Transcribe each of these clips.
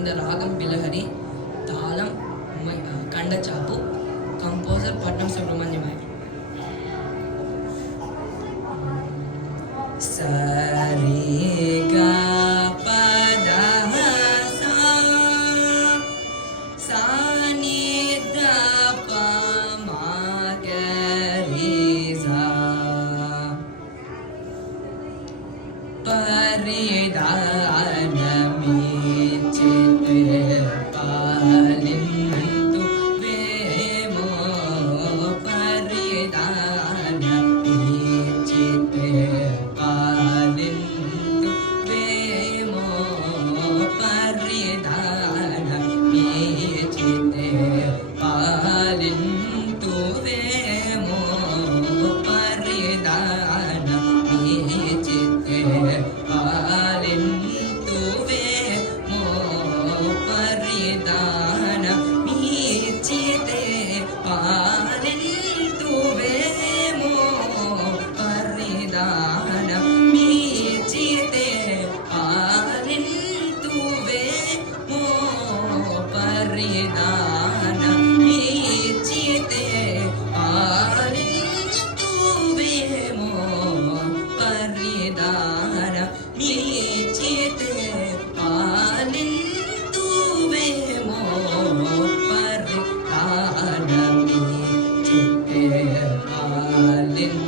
in the Ragam Bilahari, Thalam Kanda Chapu, composer Patnam Subramaniam. Sariga Padahasa Sanida Pamagariza Paridanami Chite Palintu Vemo Paridanami Chite Palintu Vemo Paridanami Chite Palintu Vemo Paridanami Chite Palintu Vemo Paridana Michite Palintu Vemo Paridana Michite Palintu Vemo Paridana Michite Palintu Vemo Paridana Michite Palintu Vemo Paridana Michite Palintu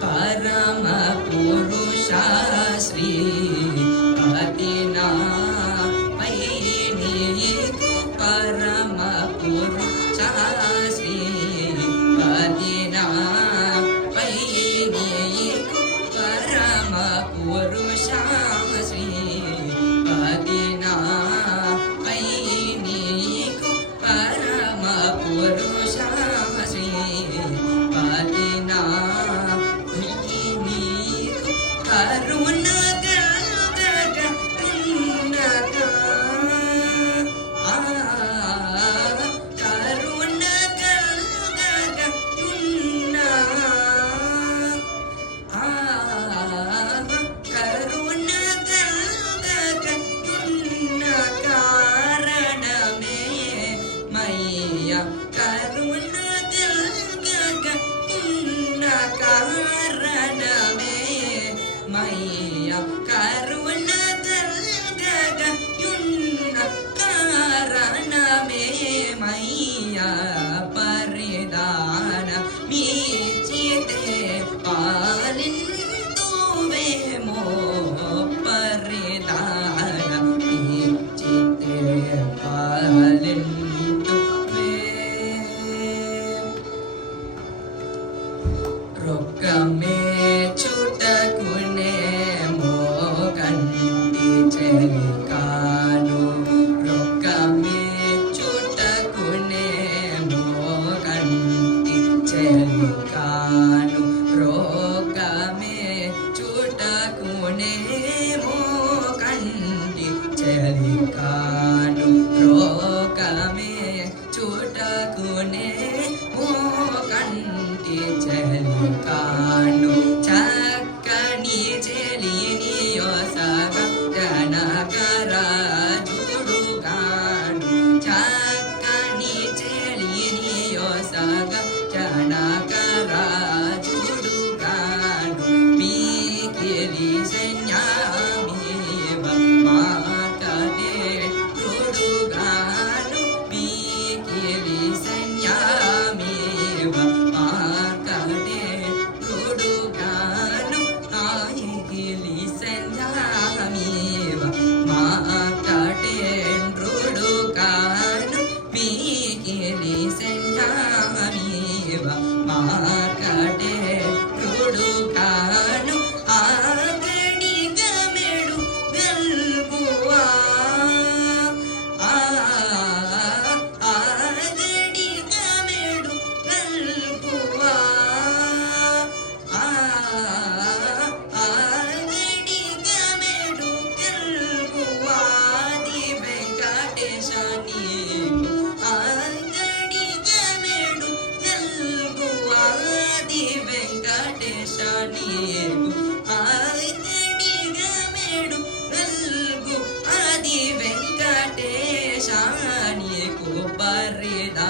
Parama Purusha Sri Adina Painiku Parama Purusha Sri Adina Painiku Parama Purusha Sri Adina Painiku Parama Purusha Sri Adina Painiku Karuna Gaga Unnaka Karuna Gaga Unnaka Karuna Gaga Unnaka Karaname Maya Karuna Gaga Unnaka Karaname Maya Karuna Gaga Unnaka Karaname Maya Paridana Michite Palintu Vemo Paridana Michite Palintu Vemo Rokkame Chutakune Moganti Chelikanu Rokkame Chutakune Moganti Chelikanu Rokkame Chutakune Moganti Chelikanu Rokkame Chutakune Moganti Chelikanu Chakkani Chelini Yosaga Janakara Judukanu Chakkani Chelini Yosaga Janakara Judukanu Mikili Senyamiva Makade Judukanu Mikili Senyamiva Makade Judukanu Mikili Senyamiva Makade Judukanu Mikili Senyamiva Makade Judukanu Agadiga వరిదా